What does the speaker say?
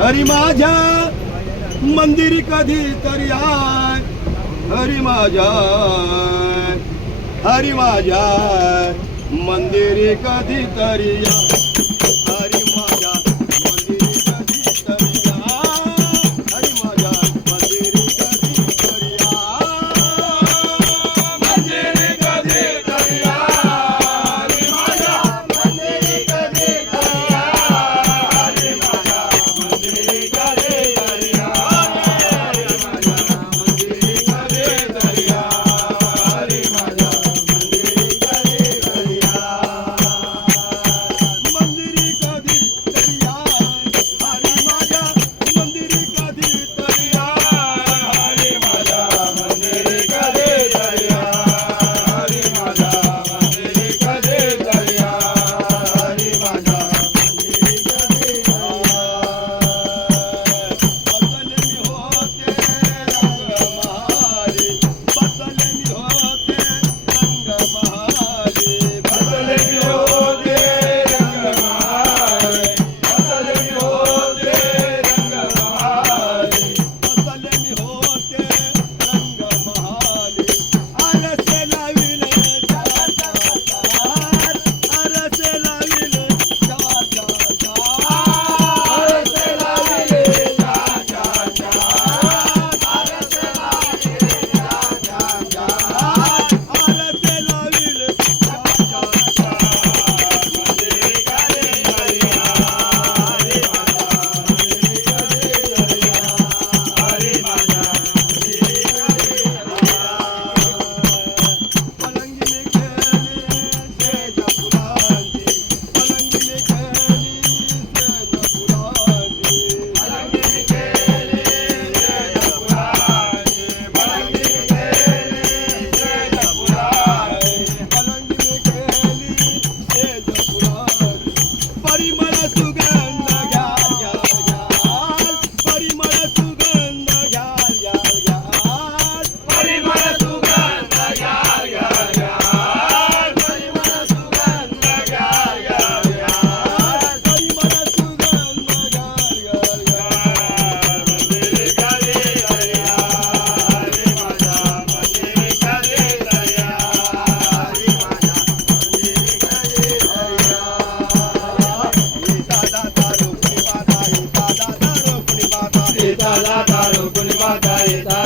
हरी माझ्या मंदिरी कधी तरी आय, हरी माझ्या मंदिरी कधी तरी आय, हरी माझ्या मंदिरी कधी तरी आय, हरी माझ्या मंदिरी कधी तरी आय, मंदिरी कधी तरी आय, हरी माझ्या मंदिरी कधी तरी आय, हरी माझ्या मंदिरी कधी तरी आय, हरी माझ्या मंदिरी कधी तरी आय, हरी माझ्या मंदिरी कधी तरी आय, मंदिरी कधी तरी आय, हरी माझ्या मंदिरी कधी तरी आय, हरी माझ्या मंदिरी कधी तरी आय, हरी माझ्या मंदिरी कधी तरी आय, हरी माझ्या मंदिरी कधी तरी आय, बसले मी होते रंग महाले, बसले मी होते रंग महाले, बसले मी होते रंग महाले, आरसे लाविले चार चार, आरसे लाविले चार चार, आरसे लाविले चार चार, आरसे लाविले चार चार, आरसे लाविले चार चार, मंदिरी कधी तरी आय, हरी माझ्या मंदिरी कधी तरी आय, पलंगीने खेळली शेज फुलांची, पलंगीने खेळली शेज फुलांची, पलंगीने खेळली शेज फुलांची, पलंगीने खेळली शेज फुलांची, पलंगीने खेळली शेज फुलांची, परिमळ सुगंध घ्याल घ्याल घ्याल, परिमळ सुगंध घ्याल घ्याल घ्याल, परिमळ सुगंध घ्याल घ्याल घ्याल, परिमळ सुगंध घ्याल घ्याल घ्याल, परिमळ सुगंध घ्याल घ्याल घ्याल, मंदिरी कधी तरी आय, हरी माझ्या मंदिरी कधी तरी आय, हरी माझ्या मंदिरी कधी तरी आय, दादा दारू कुणी पाहता, दादा दारू कुणी पाहता, दादा